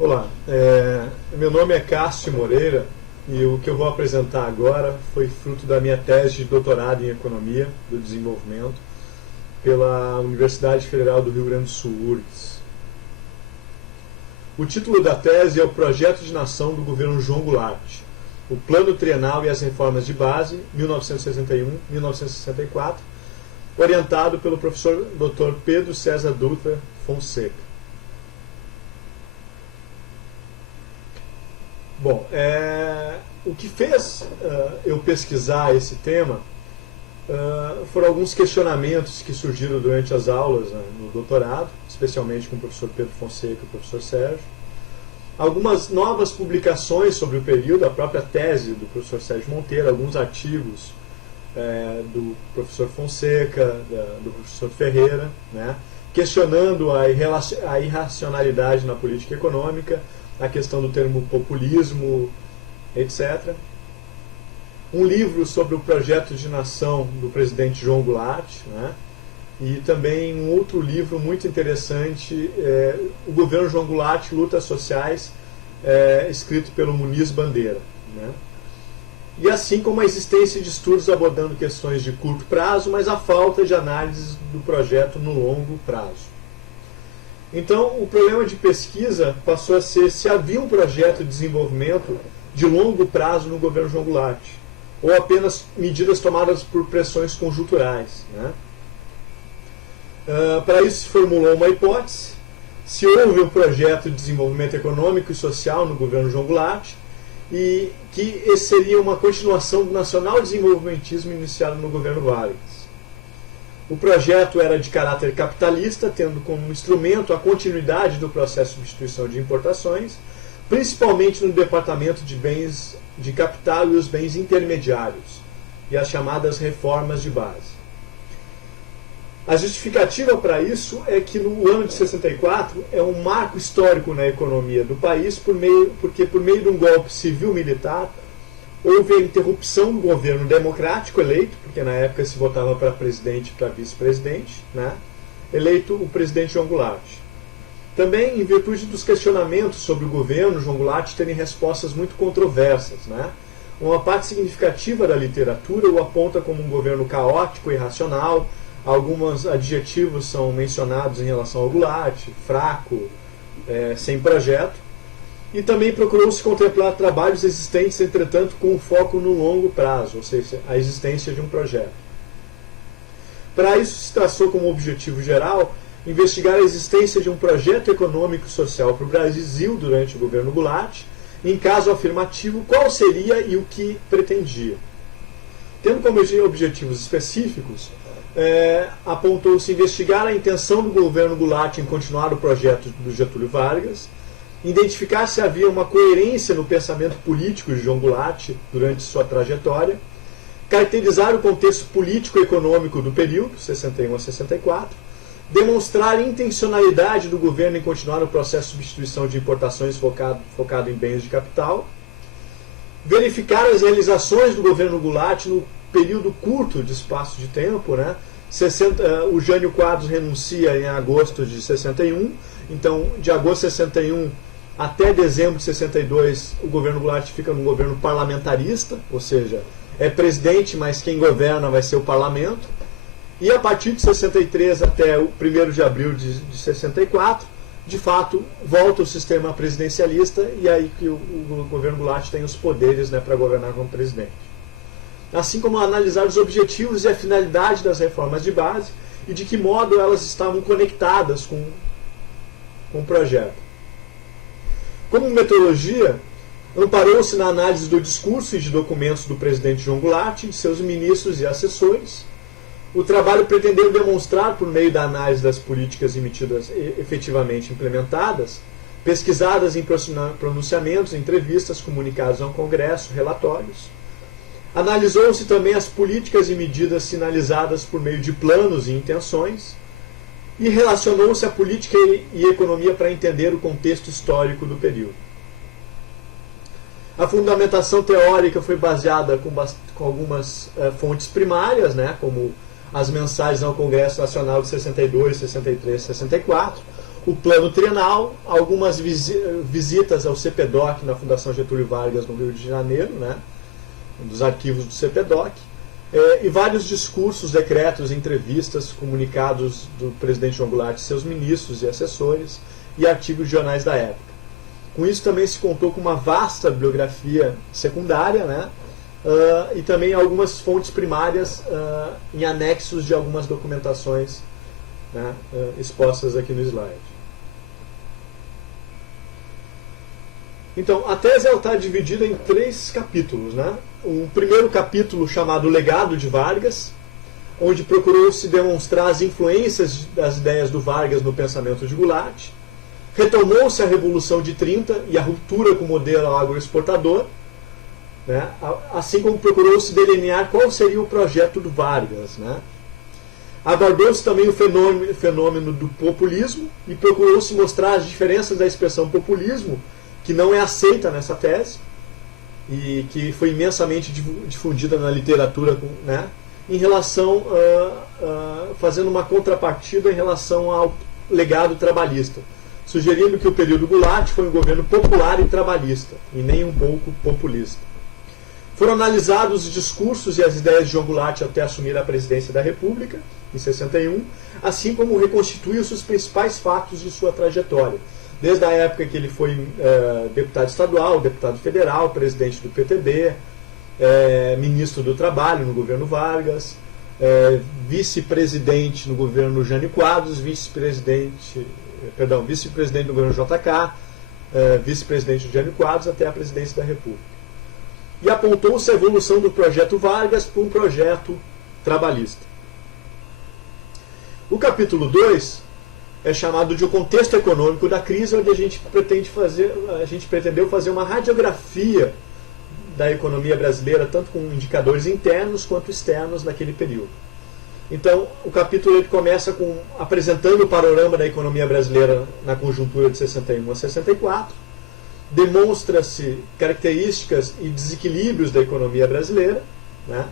Olá, meu nome é Cássio Moreira e o que eu vou apresentar agora foi fruto da minha tese de doutorado em Economia do Desenvolvimento pela Universidade Federal do Rio Grande do Sul, URGS. O título da tese é o Projeto de Nação do Governo João Goulart, o Plano Trienal e as Reformas de Base, 1961-1964, orientado pelo professor Dr. Pedro César Dutra Fonseca. Bom, o que fez eu pesquisar esse tema foram alguns questionamentos que surgiram durante as aulas no doutorado, especialmente com o professor Pedro Fonseca e o professor Sérgio. Algumas novas publicações sobre o período, a própria tese do professor Sérgio Monteiro, alguns artigos do professor Fonseca, do professor Ferreira, né, questionando a irracionalidade na política econômica, a questão do termo populismo, etc. Um livro sobre o projeto de nação do presidente João Goulart, né? E também um outro livro muito interessante, O Governo João Goulart, Lutas Sociais, escrito pelo Muniz Bandeira, né? E assim como a existência de estudos abordando questões de curto prazo, mas a falta de análise do projeto no longo prazo. Então, o problema de pesquisa passou a ser se havia um projeto de desenvolvimento de longo prazo no governo João Goulart, ou apenas medidas tomadas por pressões conjunturais, né? Para isso se formulou uma hipótese: se houve um projeto de desenvolvimento econômico e social no governo João Goulart, e que esse seria uma continuação do nacional desenvolvimentismo iniciado no governo Vargas. O projeto era de caráter capitalista, tendo como instrumento a continuidade do processo de substituição de importações, principalmente no departamento de bens de capital e os bens intermediários, e as chamadas reformas de base. A justificativa para isso é que no ano de 64 é um marco histórico na economia do país, porque por meio de um golpe civil-militar houve a interrupção do governo democrático eleito, porque na época se votava para presidente e para vice-presidente, né? Eleito o presidente João Goulart. Também em virtude dos questionamentos sobre o governo João Goulart terem respostas muito controversas, né? Uma parte significativa da literatura o aponta como um governo caótico e irracional. Alguns adjetivos são mencionados em relação ao Goulart: fraco, sem projeto. E também procurou-se contemplar trabalhos existentes, entretanto, com um foco no longo prazo, ou seja, a existência de um projeto. Para isso, se traçou como objetivo geral investigar a existência de um projeto econômico e social para o Brasil durante o governo Goulart. Em caso afirmativo, qual seria e o que pretendia. Tendo como objetivos específicos, apontou-se investigar a intenção do governo Goulart em continuar o projeto do Getúlio Vargas, identificar se havia uma coerência no pensamento político de João Goulart durante sua trajetória, caracterizar o contexto político-econômico do período, 61 a 64, demonstrar intencionalidade do governo em continuar o processo de substituição de importações focado em bens de capital, verificar as realizações do governo Goulart no período curto de espaço de tempo, né? O Jânio Quadros renuncia em agosto de 61, então de agosto de 61 até dezembro de 62 o governo Goulart fica num governo parlamentarista, ou seja, é presidente, mas quem governa vai ser o parlamento. E a partir de 63 até o 1º de abril de 64, de fato, volta o sistema presidencialista, e aí que o governo Goulart tem os poderes, né, para governar como presidente. Assim como analisar os objetivos e a finalidade das reformas de base e de que modo elas estavam conectadas com o projeto. Como metodologia, amparou-se na análise do discurso e de documentos do presidente João Goulart, de seus ministros e assessores. O trabalho pretendeu demonstrar, por meio da análise das políticas emitidas efetivamente implementadas, pesquisadas em pronunciamentos, entrevistas, comunicados ao Congresso, relatórios. Analisou-se também as políticas e medidas sinalizadas por meio de planos e intenções, e relacionou-se a política e economia para entender o contexto histórico do período. A fundamentação teórica foi baseada com algumas fontes primárias, né, como as mensagens ao Congresso Nacional de 62, 63, 64, o plano trienal, algumas visitas ao CPDOC na Fundação Getúlio Vargas no Rio de Janeiro, né, dos arquivos do CPDOC, e vários discursos, decretos, entrevistas, comunicados do presidente João Goulart e seus ministros e assessores, e artigos de jornais da época. Com isso também se contou com uma vasta bibliografia secundária, né, e também algumas fontes primárias em anexos de algumas documentações, né, expostas aqui no slide. Então, a tese está dividida em 3 capítulos, né? Um primeiro capítulo chamado Legado de Vargas, onde procurou-se demonstrar as influências das ideias do Vargas no pensamento de Goulart. Retomou-se a Revolução de 30 e a ruptura com o modelo agroexportador, né? Assim como procurou-se delinear qual seria o projeto do Vargas, né? Abordou-se também o fenômeno do populismo e procurou-se mostrar as diferenças da expressão populismo, que não é aceita nessa tese e que foi imensamente difundida na literatura, né, em relação, fazendo uma contrapartida em relação ao legado trabalhista, sugerindo que o período Goulart foi um governo popular e trabalhista, e nem um pouco populista. Foram analisados os discursos e as ideias de João Goulart até assumir a presidência da República, em 61, assim como reconstituir os principais fatos de sua trajetória, desde a época que ele foi deputado estadual, deputado federal, presidente do PTB, ministro do Trabalho no governo Vargas, vice-presidente no governo Jânio Quadros, vice-presidente do governo JK, vice-presidente do Jânio Quadros, até a presidência da República. E apontou-se a evolução do projeto Vargas para um projeto trabalhista. O capítulo 2 é chamado de O Contexto Econômico da Crise, onde a gente pretendeu fazer uma radiografia da economia brasileira, tanto com indicadores internos quanto externos naquele período. Então, o capítulo ele começa apresentando o panorama da economia brasileira na conjuntura de 61 a 64, demonstra-se características e desequilíbrios da economia brasileira, né?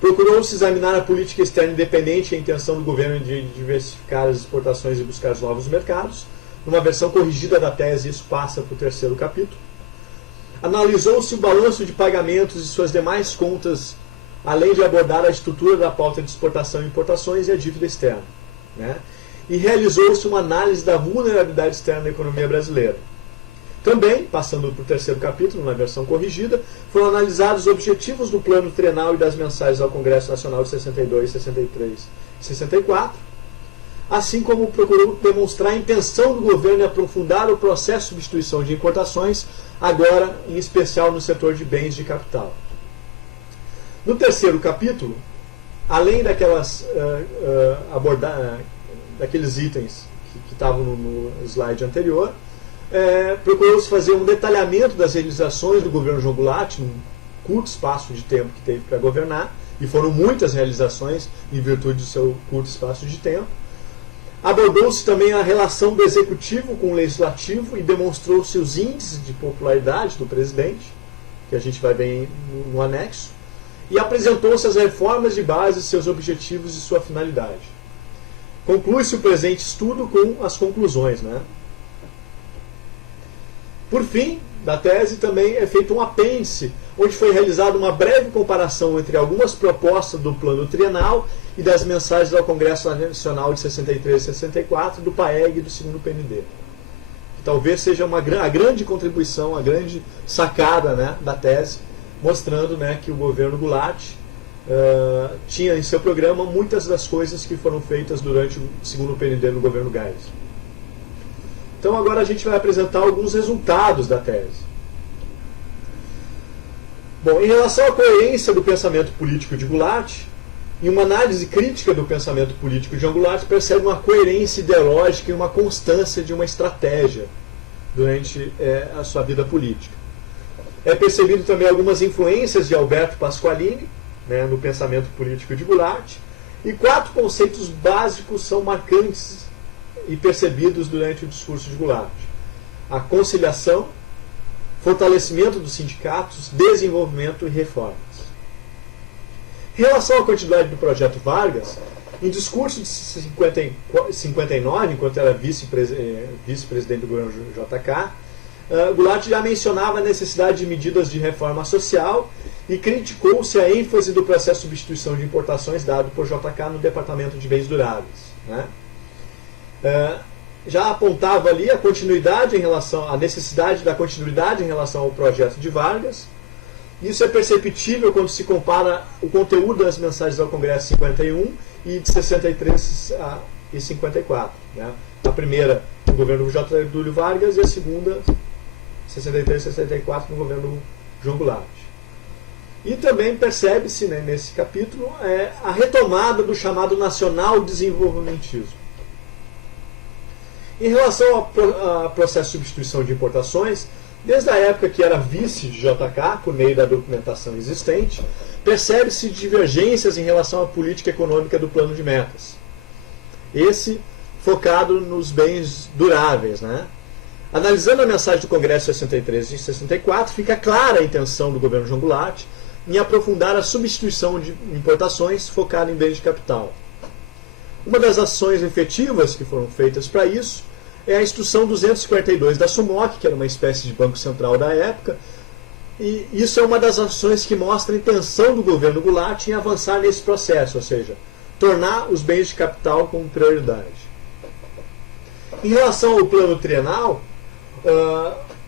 Procurou-se examinar a política externa independente e a intenção do governo de diversificar as exportações e buscar os novos mercados. Numa versão corrigida da tese, isso passa para o 3º capítulo. Analisou-se o balanço de pagamentos e suas demais contas, além de abordar a estrutura da pauta de exportação e importações e a dívida externa, né? E realizou-se uma análise da vulnerabilidade externa da economia brasileira. Também, passando para o 3º capítulo, na versão corrigida, foram analisados os objetivos do plano trienal e das mensagens ao Congresso Nacional de 62, 63 e 64, assim como procurou demonstrar a intenção do governo em aprofundar o processo de substituição de importações, agora em especial no setor de bens de capital. No 3º capítulo, além daqueles itens que estavam no slide anterior, procurou-se fazer um detalhamento das realizações do governo João Goulart, num curto espaço de tempo que teve para governar, e foram muitas realizações em virtude do seu curto espaço de tempo. Abordou-se também a relação do executivo com o legislativo e demonstrou-se os índices de popularidade do presidente, que a gente vai ver no anexo, e apresentou-se as reformas de base, seus objetivos e sua finalidade. Conclui-se o presente estudo com as conclusões, né? Por fim, da tese também é feito um apêndice, onde foi realizada uma breve comparação entre algumas propostas do plano trienal e das mensagens ao Congresso Nacional de 63 e 64, do PAEG e do 2º PND. Que talvez seja a grande contribuição, a grande sacada, né, da tese, mostrando, né, que o governo Goulart tinha em seu programa muitas das coisas que foram feitas durante o 2º PND no governo Geisel. Então agora a gente vai apresentar alguns resultados da tese. Bom, em relação à coerência do pensamento político de Goulart, em uma análise crítica do pensamento político de João Goulart, percebe uma coerência ideológica e uma constância de uma estratégia durante a sua vida política. É percebido também algumas influências de Alberto Pasqualini, né, no pensamento político de Goulart, e 4 conceitos básicos são marcantes e percebidos durante o discurso de Goulart: a conciliação, fortalecimento dos sindicatos, desenvolvimento e reformas. Em relação à continuidade do projeto Vargas, Em discurso de 59, enquanto era vice-presidente do governo JK, Goulart já mencionava a necessidade de medidas de reforma social e criticou-se a ênfase do processo de substituição de importações dado por JK no Departamento de Bens Duráveis, né? Já apontava ali a necessidade da continuidade em relação ao projeto de Vargas. Isso é perceptível quando se compara o conteúdo das mensagens ao Congresso 51 e de 63 e 54. Né? A primeira no governo J. Dúlio Vargas e a segunda, 63 e 64, no governo João Goulart. E também percebe-se, né, nesse capítulo a retomada do chamado nacional desenvolvimentismo. Em relação ao processo de substituição de importações, desde a época que era vice de JK, por meio da documentação existente, percebe-se divergências em relação à política econômica do plano de metas. Esse focado nos bens duráveis, né? Analisando a mensagem do Congresso 63 e 64, fica clara a intenção do governo João Goulart em aprofundar a substituição de importações focada em bens de capital. Uma das ações efetivas que foram feitas para isso é a Instrução 242 da SUMOC, que era uma espécie de banco central da época, e isso é uma das ações que mostra a intenção do governo Goulart em avançar nesse processo, ou seja, tornar os bens de capital como prioridade. Em relação ao plano trienal,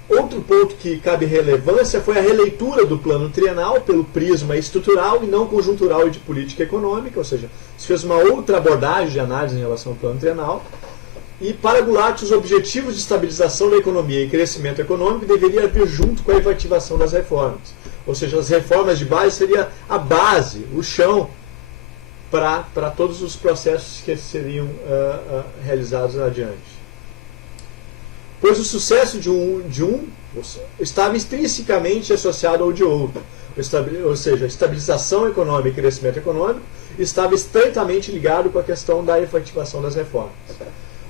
outro ponto que cabe relevância foi a releitura do plano trienal pelo prisma estrutural e não conjuntural e de política econômica, ou seja, se fez uma outra abordagem de análise em relação ao plano trienal. E para Goulart, os objetivos de estabilização da economia e crescimento econômico deveriam vir junto com a efetivação das reformas. Ou seja, as reformas de base seria a base, o chão, para todos os processos que seriam realizados adiante. Pois o sucesso de um estava intrinsecamente associado ao de outro. Ou seja, a estabilização econômica e crescimento econômico estava estreitamente ligado com a questão da efetivação das reformas.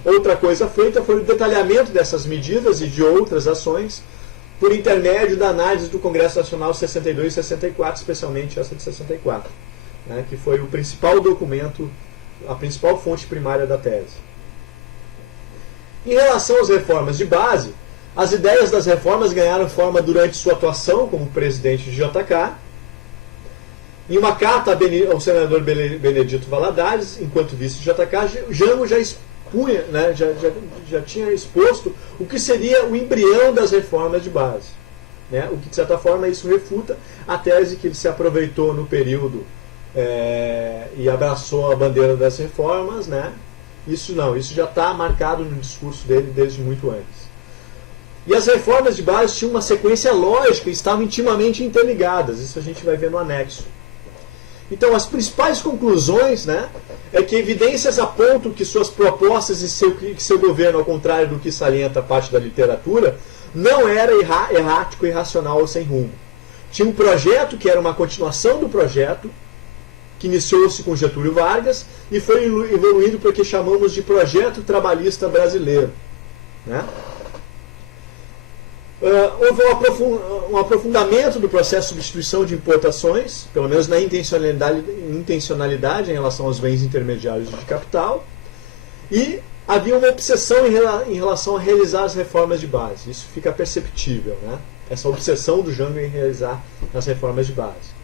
Outra coisa feita foi o detalhamento dessas medidas e de outras ações por intermédio da análise do Congresso Nacional 62 e 64, especialmente essa de 64, né, que foi o principal documento, a principal fonte primária da tese. Em relação às reformas de base, as ideias das reformas ganharam forma durante sua atuação como presidente de JK. Em uma carta ao senador Benedito Valadares, enquanto vice de JK, Jango já expunha, né, já tinha exposto o que seria o embrião das reformas de base. Né, o que, de certa forma, isso refuta a tese que ele se aproveitou no período e abraçou a bandeira das reformas, né? Isso já está marcado no discurso dele desde muito antes. E as reformas de base tinham uma sequência lógica e estavam intimamente interligadas. Isso a gente vai ver no anexo. Então, as principais conclusões, né, é que evidências apontam que suas propostas e seu governo, ao contrário do que salienta parte da literatura, não era errático, irracional ou sem rumo. Tinha um projeto que era uma continuação do projeto, que iniciou-se com Getúlio Vargas e foi evoluindo para o que chamamos de projeto trabalhista brasileiro. Né? Houve um aprofundamento do processo de substituição de importações, pelo menos na intencionalidade em relação aos bens intermediários de capital, e havia uma obsessão em relação a realizar as reformas de base. Isso fica perceptível, né? Essa obsessão do Jango em realizar as reformas de base.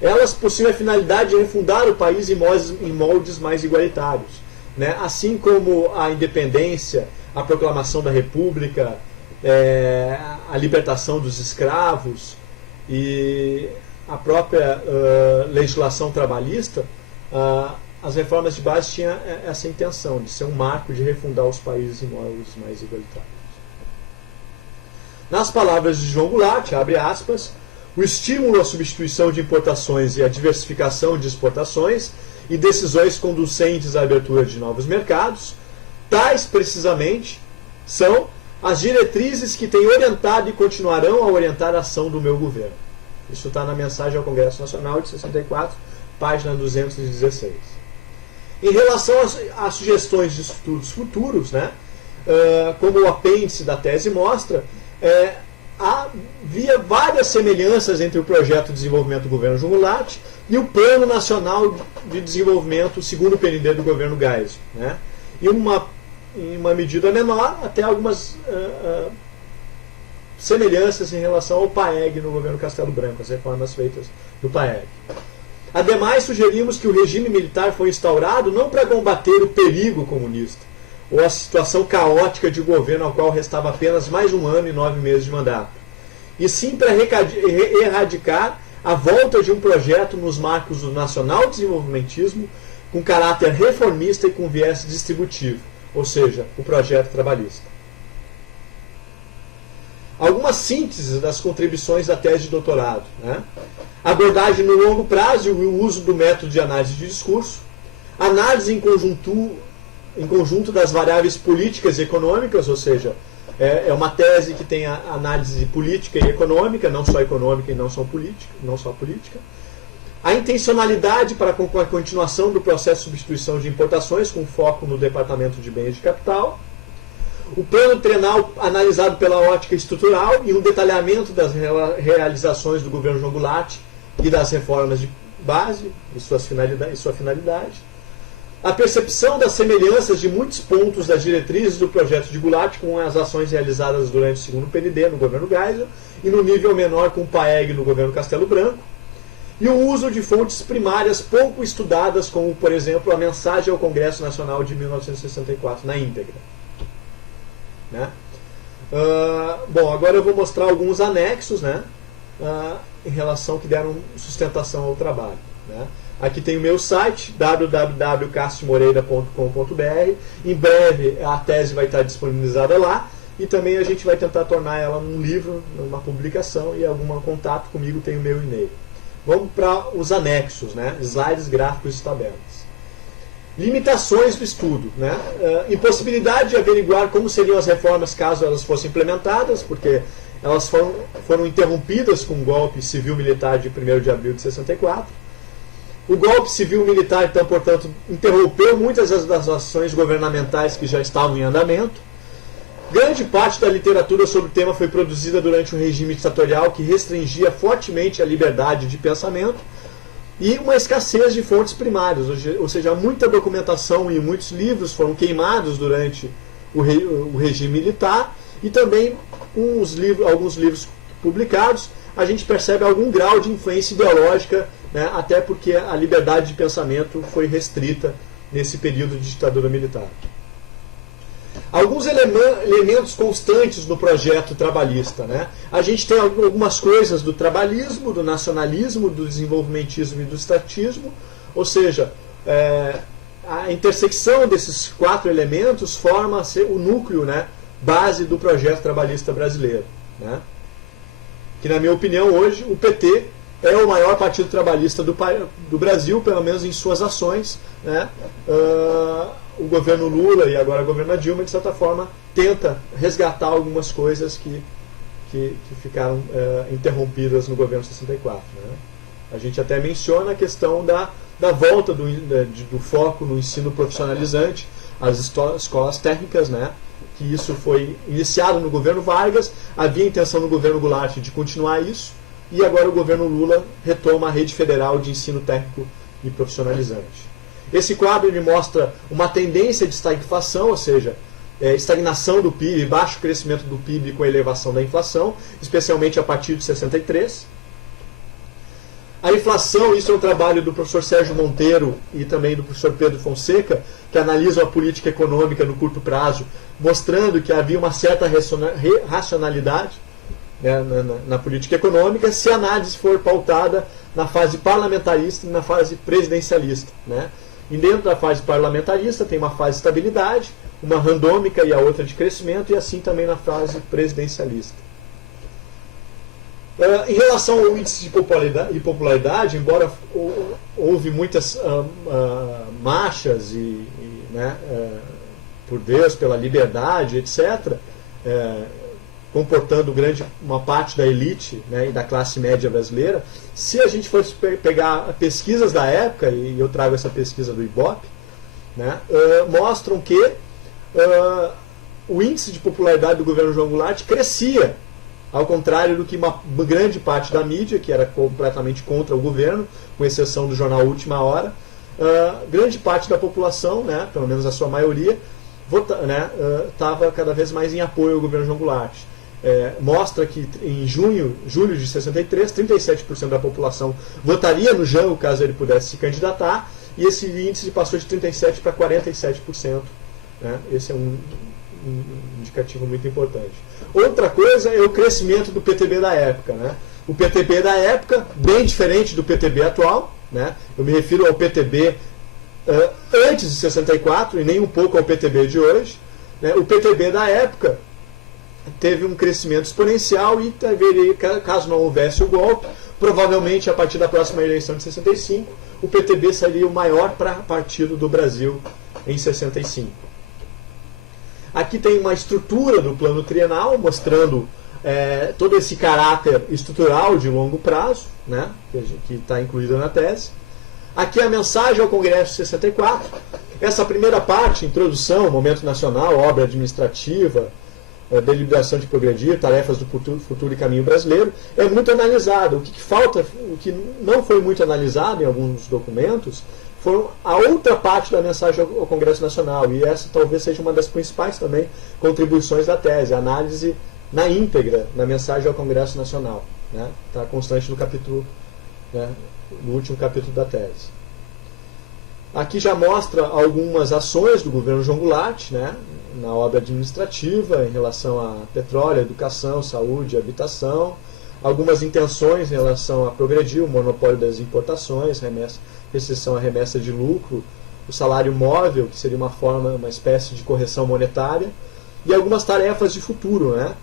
Elas possuem a finalidade de refundar o país em moldes mais igualitários, né? Assim como a independência, a proclamação da República, a libertação dos escravos e a própria legislação trabalhista, as reformas de base tinham essa intenção de ser um marco de refundar os países em moldes mais igualitários. Nas palavras de João Goulart, abre aspas, o estímulo à substituição de importações e à diversificação de exportações e decisões conducentes à abertura de novos mercados, tais precisamente são as diretrizes que têm orientado e continuarão a orientar a ação do meu governo. Isso está na mensagem ao Congresso Nacional de 64, página 216. Em relação às sugestões de estudos futuros, né, como o apêndice da tese mostra, havia várias semelhanças entre o projeto de desenvolvimento do governo João Goulart e o Plano Nacional de Desenvolvimento, segundo o PND do governo Geisel, né? E em uma medida menor, até algumas semelhanças em relação ao PAEG no governo Castelo Branco, as reformas feitas do PAEG. Ademais, sugerimos que o regime militar foi instaurado não para combater o perigo comunista, ou a situação caótica de governo ao qual restava apenas mais 1 ano e 9 meses de mandato, e sim para erradicar a volta de um projeto nos marcos do nacional-desenvolvimentismo com caráter reformista e com viés distributivo, ou seja, o projeto trabalhista. Algumas sínteses das contribuições da tese de doutorado, né? Abordagem no longo prazo e o uso do método de análise de discurso, análise em conjunto das variáveis políticas e econômicas, ou seja, é uma tese que tem a análise política e econômica, não só econômica e não só política. A intencionalidade para a continuação do processo de substituição de importações, com foco no departamento de bens de capital. O plano trienal analisado pela ótica estrutural e um detalhamento das realizações do governo João Goulart e das reformas de base e sua finalidade. A percepção das semelhanças de muitos pontos das diretrizes do projeto de Goulart com as ações realizadas durante o segundo PND no governo Geisel e no nível menor com o PAEG no governo Castelo Branco. E o uso de fontes primárias pouco estudadas, como, por exemplo, a mensagem ao Congresso Nacional de 1964, na íntegra. Né? Bom, agora eu vou mostrar alguns anexos, né, em relação que deram sustentação ao trabalho. Né? Aqui tem o meu site, www.cassimoreira.com.br. Em breve a tese vai estar disponibilizada lá e também a gente vai tentar tornar ela num livro, numa publicação, e algum contato comigo tem o meu e-mail. Vamos para os anexos, né? Slides, gráficos e tabelas. Limitações do estudo, né? Impossibilidade de averiguar como seriam as reformas caso elas fossem implementadas, porque elas foram interrompidas com o golpe civil-militar de 1º de abril de 64. O golpe civil-militar, então, portanto, interrompeu muitas das ações governamentais que já estavam em andamento. Grande parte da literatura sobre o tema foi produzida durante um regime ditatorial que restringia fortemente a liberdade de pensamento e uma escassez de fontes primárias, ou seja, muita documentação e muitos livros foram queimados durante o regime militar e também alguns livros publicados. A gente percebe algum grau de influência ideológica, né, até porque a liberdade de pensamento foi restrita nesse período de ditadura militar. Alguns elementos constantes no projeto trabalhista, né? A gente tem algumas coisas do trabalhismo, do nacionalismo, do desenvolvimentismo e do estatismo, ou seja, a intersecção desses 4 elementos forma o núcleo, né, base do projeto trabalhista brasileiro, né? Que, na minha opinião, hoje o PT é o maior partido trabalhista do Brasil, pelo menos em suas ações, né? O governo Lula e agora o governo Dilma, de certa forma, tenta resgatar algumas coisas que ficaram interrompidas no governo 64. Né? A gente até menciona a questão da volta do foco no ensino profissionalizante, as escolas técnicas, né? Que isso foi iniciado no governo Vargas, havia intenção no governo Goulart de continuar isso, e agora o governo Lula retoma a rede federal de ensino técnico e profissionalizante. Esse quadro ele mostra uma tendência de estagflação, ou seja, estagnação do PIB, baixo crescimento do PIB com a elevação da inflação, especialmente a partir de 63. A inflação, isso é um trabalho do professor Sérgio Monteiro e também do professor Pedro Fonseca, que analisam a política econômica no curto prazo, mostrando que havia uma certa racionalidade, né, na política econômica, se a análise for pautada na fase parlamentarista e na fase presidencialista. Né? E dentro da fase parlamentarista tem uma fase de estabilidade, uma randômica e a outra de crescimento, e assim também na fase presidencialista. Em relação ao índice de popularidade, embora houve muitas marchas né, por Deus, pela liberdade, etc., comportando uma parte da elite, né, e da classe média brasileira, se a gente fosse pegar pesquisas da época, e eu trago essa pesquisa do IBOP, né, mostram que o índice de popularidade do governo João Goulart crescia Ao contrário do que uma grande parte da mídia, que era completamente contra o governo, com exceção do jornal Última Hora, grande parte da população, né, pelo menos a sua maioria, estava cada vez mais em apoio ao governo João Goulart. Mostra que em julho de 63, 37% da população votaria no Jango caso ele pudesse se candidatar, e esse índice passou de 37% para 47%. Né? Esse é um indicativo muito importante. Outra coisa é o crescimento do PTB da época. Né? O PTB da época, bem diferente do PTB atual, né? Eu me refiro ao PTB antes de 64 e nem um pouco ao PTB de hoje. Né? O PTB da época teve um crescimento exponencial e, caso não houvesse o golpe, provavelmente a partir da próxima eleição de 65, o PTB seria o maior partido do Brasil em 65. Aqui tem uma estrutura do plano trienal, mostrando todo esse caráter estrutural de longo prazo, né, que está incluído na tese. Aqui a mensagem ao Congresso de 64. Essa primeira parte, introdução, momento nacional, obra administrativa, deliberação de progredir, tarefas do futuro e caminho brasileiro, é muito analisado. O que falta, o que não foi muito analisado em alguns documentos, foi a outra parte da mensagem ao Congresso Nacional, e essa talvez seja uma das principais também contribuições da tese, a análise na íntegra da mensagem ao Congresso Nacional. Né? Está constante no capítulo, né, no último capítulo da tese. Aqui já mostra algumas ações do governo João Goulart, né, na obra administrativa, em relação a petróleo, educação, saúde, habitação, algumas intenções em relação a progredir o monopólio das importações, restrição à remessa de lucro, o salário móvel, que seria uma espécie de correção monetária, e algumas tarefas de futuro, né?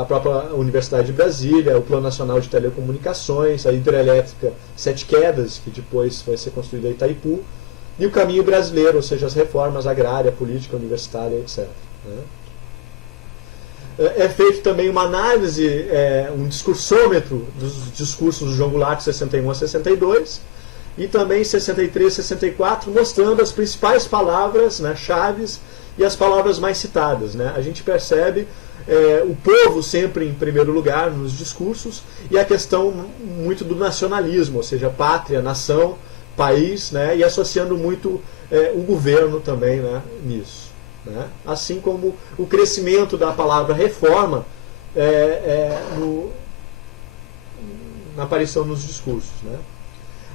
A própria Universidade de Brasília, o Plano Nacional de Telecomunicações, a hidrelétrica Sete Quedas, que depois vai ser construída em Itaipu, e o caminho brasileiro, ou seja, as reformas agrária, política, universitária, etc. Né? É feito também uma análise, um discursômetro dos discursos do João Goulart de 61 a 62, e também 63 a 64, mostrando as principais palavras, né, chaves, e as palavras mais citadas. Né? A gente percebe o povo sempre em primeiro lugar nos discursos, e a questão muito do nacionalismo, ou seja, pátria, nação, país, né, e associando muito o governo também, né, nisso. Né? Assim como o crescimento da palavra reforma na aparição nos discursos. Né?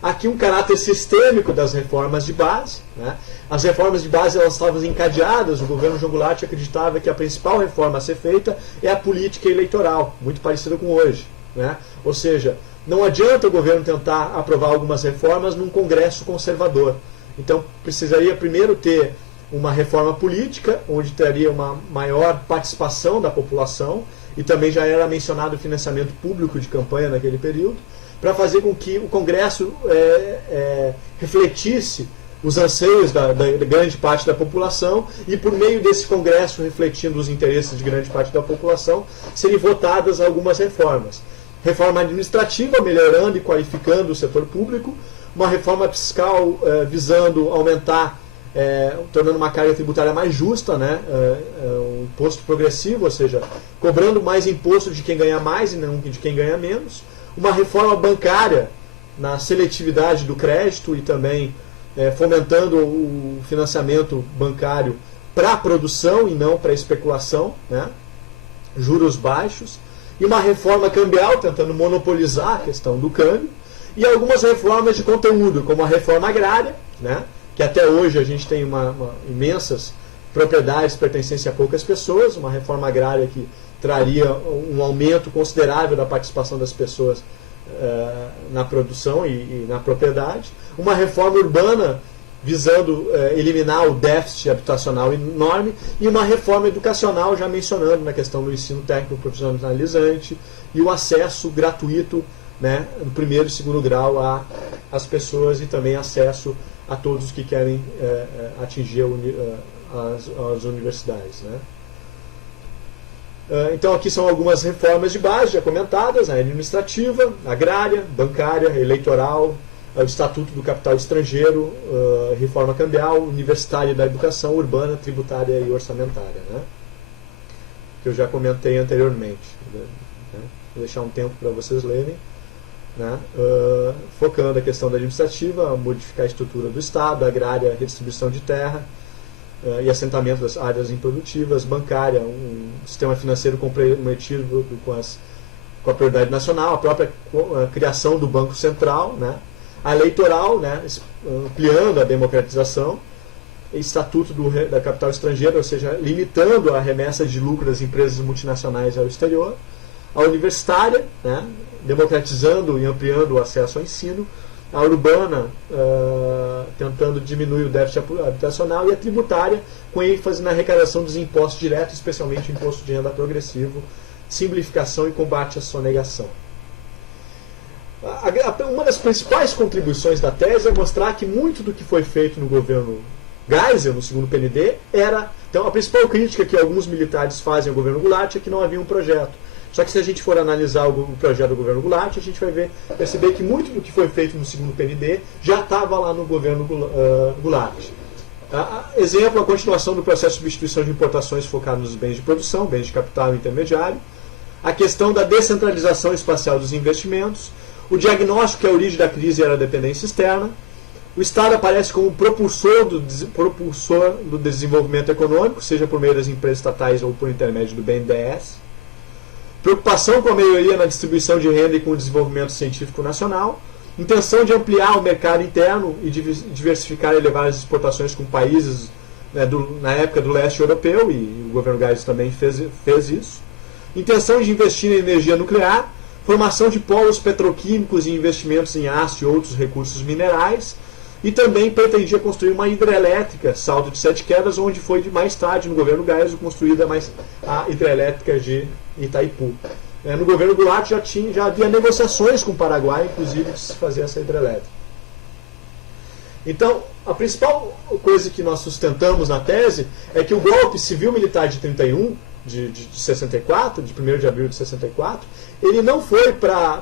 Aqui um caráter sistêmico das reformas de base. Né? As reformas de base elas estavam encadeadas, o governo João Goulart acreditava que a principal reforma a ser feita é a política eleitoral, muito parecida com hoje. Né? Ou seja, não adianta o governo tentar aprovar algumas reformas num congresso conservador. Então precisaria primeiro ter uma reforma política, onde teria uma maior participação da população, e também já era mencionado o financiamento público de campanha naquele período, para fazer com que o Congresso refletisse os anseios da grande parte da população, e por meio desse Congresso, refletindo os interesses de grande parte da população, seriam votadas algumas reformas. Reforma administrativa, melhorando e qualificando o setor público, uma reforma fiscal visando aumentar, tornando uma carga tributária mais justa, né? Um imposto progressivo, ou seja, cobrando mais imposto de quem ganha mais e não de quem ganha menos. Uma reforma bancária na seletividade do crédito e também fomentando o financiamento bancário para a produção e não para a especulação, né? Juros baixos. E uma reforma cambial, tentando monopolizar a questão do câmbio. E algumas reformas de conteúdo, como a reforma agrária, né? Que até hoje a gente tem imensas propriedades pertencentes a poucas pessoas, uma reforma agrária que traria um aumento considerável da participação das pessoas na produção e na propriedade, uma reforma urbana visando eliminar o déficit habitacional enorme, e uma reforma educacional, já mencionando na questão do ensino técnico profissionalizante e o acesso gratuito, né, no primeiro e segundo grau às pessoas, e também acesso a todos que querem atingir as universidades. Né? Então aqui são algumas reformas de base já comentadas: a administrativa, agrária, bancária, eleitoral, o Estatuto do Capital Estrangeiro, reforma cambial, universitária da educação, urbana, tributária e orçamentária, né? Que eu já comentei anteriormente. né? Vou deixar um tempo para vocês lerem, né? Focando a questão da administrativa, modificar a estrutura do Estado, agrária, redistribuição de terra e assentamento das áreas improdutivas, bancária, um sistema financeiro comprometido com a prioridade nacional, a própria criação do Banco Central, né? A eleitoral, né? Ampliando a democratização, estatuto da capital estrangeira, ou seja, limitando a remessa de lucro das empresas multinacionais ao exterior, a universitária, né? Democratizando e ampliando o acesso ao ensino, a urbana, tentando diminuir o déficit habitacional, e a tributária, com ênfase na arrecadação dos impostos diretos, especialmente o imposto de renda progressivo, simplificação e combate à sonegação. Uma das principais contribuições da tese é mostrar que muito do que foi feito no governo Geisel, no segundo PND, era... Então, a principal crítica que alguns militares fazem ao governo Goulart é que não havia um projeto. Só que se a gente for analisar o projeto do governo Goulart, a gente vai perceber que muito do que foi feito no segundo PND já estava lá no governo Goulart. Exemplo, a continuação do processo de substituição de importações focado nos bens de produção, bens de capital intermediário, a questão da descentralização espacial dos investimentos, o diagnóstico que a origem da crise era a dependência externa, o Estado aparece como propulsor do desenvolvimento econômico, seja por meio das empresas estatais ou por intermédio do BNDES, preocupação com a melhoria na distribuição de renda e com o desenvolvimento científico nacional, intenção de ampliar o mercado interno e diversificar e elevar as exportações com países, né, na época do leste europeu, e o governo Geisel também fez isso, intenção de investir em energia nuclear, formação de polos petroquímicos e investimentos em aço e outros recursos minerais, e também pretendia construir uma hidrelétrica, Salto de Sete Quedas, onde foi mais tarde, no governo Geisel, construída a hidrelétrica de Itaipu. No governo Goulart já havia negociações com o Paraguai, inclusive, de se fazer essa hidrelétrica. Então, a principal coisa que nós sustentamos na tese é que o golpe civil-militar de 31, de 64, de 1º de abril de 64, ele não foi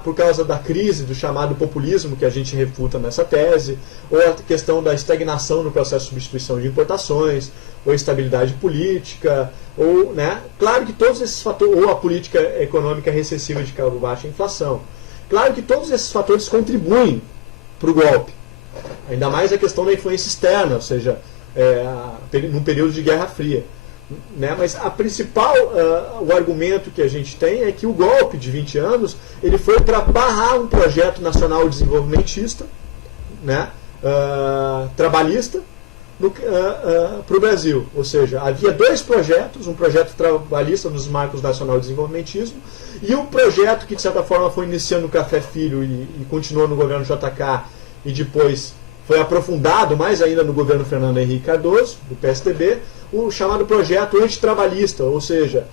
por causa da crise do chamado populismo, que a gente refuta nessa tese, ou a questão da estagnação no processo de substituição de importações, ou instabilidade política, ou, né, claro que todos esses fatores, ou a política econômica recessiva de baixa inflação. Claro que todos esses fatores contribuem para o golpe. Ainda mais a questão da influência externa, ou seja, num período de Guerra Fria. Né? Mas a principal, o argumento que a gente tem é que o golpe de 20 anos ele foi para barrar um projeto nacional desenvolvimentista, né? Trabalhista, para o Brasil. Ou seja, havia dois projetos, um projeto trabalhista nos marcos nacional de desenvolvimentismo e um projeto que de certa forma foi iniciando no Café Filho e continuou no governo JK e depois foi aprofundado mais ainda no governo Fernando Henrique Cardoso, do PSDB, o chamado projeto antitrabalhista, ou seja,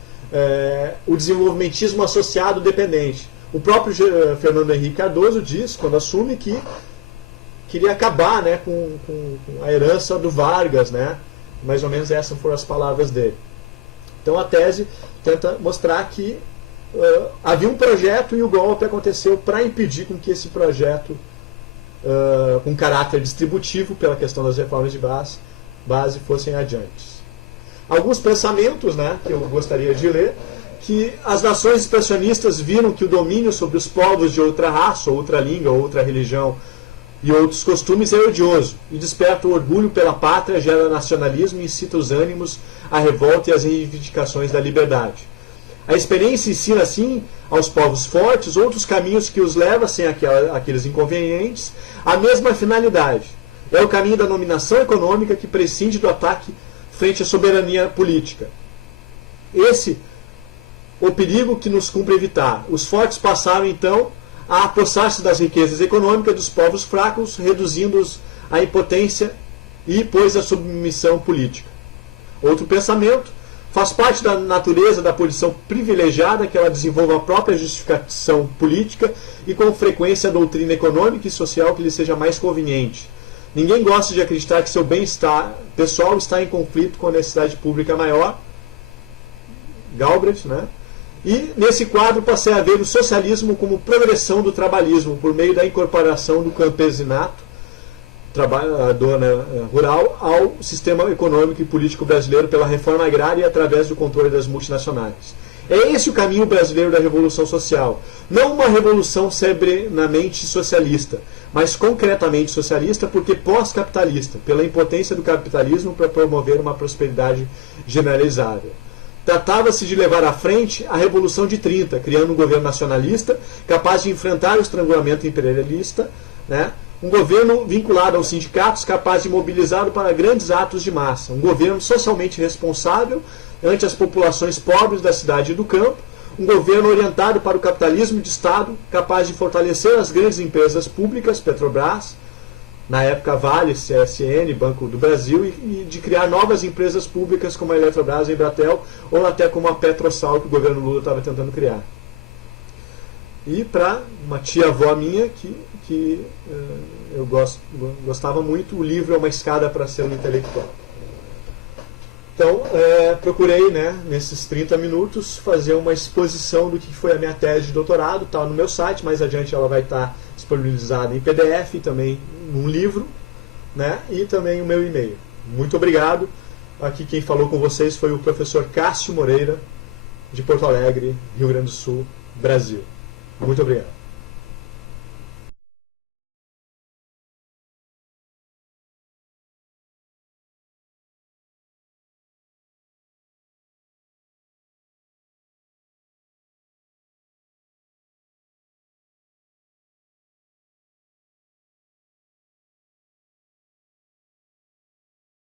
o desenvolvimentismo associado dependente. O próprio Fernando Henrique Cardoso diz, quando assume, que queria acabar, né, com a herança do Vargas, né? Mais ou menos essas foram as palavras dele. Então a tese tenta mostrar que havia um projeto e o golpe aconteceu para impedir com que esse projeto, com caráter distributivo, pela questão das reformas de base fossem adiantes. Alguns pensamentos, né, que eu gostaria de ler, que as nações expressionistas viram que o domínio sobre os povos de outra raça, outra língua, outra religião e outros costumes é odioso e desperta o orgulho pela pátria, gera nacionalismo e incita os ânimos à revolta e às reivindicações da liberdade. A experiência ensina, assim, aos povos fortes outros caminhos que os levam, sem aqueles inconvenientes, à mesma finalidade. É o caminho da dominação econômica que prescinde do ataque frente à soberania política. Esse o perigo que nos cumpre evitar. Os fortes passaram, então, a apossar-se das riquezas econômicas dos povos fracos, reduzindo-os à impotência e, pois, à submissão política. Outro pensamento: faz parte da natureza da posição privilegiada que ela desenvolva a própria justificação política e, com frequência, a doutrina econômica e social que lhe seja mais conveniente. Ninguém gosta de acreditar que seu bem-estar pessoal está em conflito com a necessidade pública maior. Galbraith, né? E, nesse quadro, passei a ver o socialismo como progressão do trabalhismo, por meio da incorporação do campesinato, trabalhador, né, rural, ao sistema econômico e político brasileiro pela reforma agrária e através do controle das multinacionais. É esse o caminho brasileiro da revolução social. Não uma revolução sebrenamente socialista, mas concretamente socialista porque pós-capitalista, pela impotência do capitalismo para promover uma prosperidade generalizada. Tratava-se de levar à frente a Revolução de 30, criando um governo nacionalista capaz de enfrentar o estrangulamento imperialista, né? Um governo vinculado aos sindicatos capaz de mobilizá-lo para grandes atos de massa, um governo socialmente responsável ante as populações pobres da cidade e do campo, um governo orientado para o capitalismo de Estado, capaz de fortalecer as grandes empresas públicas, Petrobras, na época Vale, CSN, Banco do Brasil, e de criar novas empresas públicas como a Eletrobras, a Embratel, ou até como a Petrosal, que o governo Lula estava tentando criar. E para uma tia-avó minha, que eu gostava muito, o livro é uma escada para ser um intelectual. Então, procurei, né, nesses 30 minutos, fazer uma exposição do que foi a minha tese de doutorado. Está no meu site, mais adiante ela vai estar disponibilizada em PDF, também num livro, né, e também o meu e-mail. Muito obrigado. Aqui quem falou com vocês foi o professor Cássio Moreira, de Porto Alegre, Rio Grande do Sul, Brasil. Muito obrigado.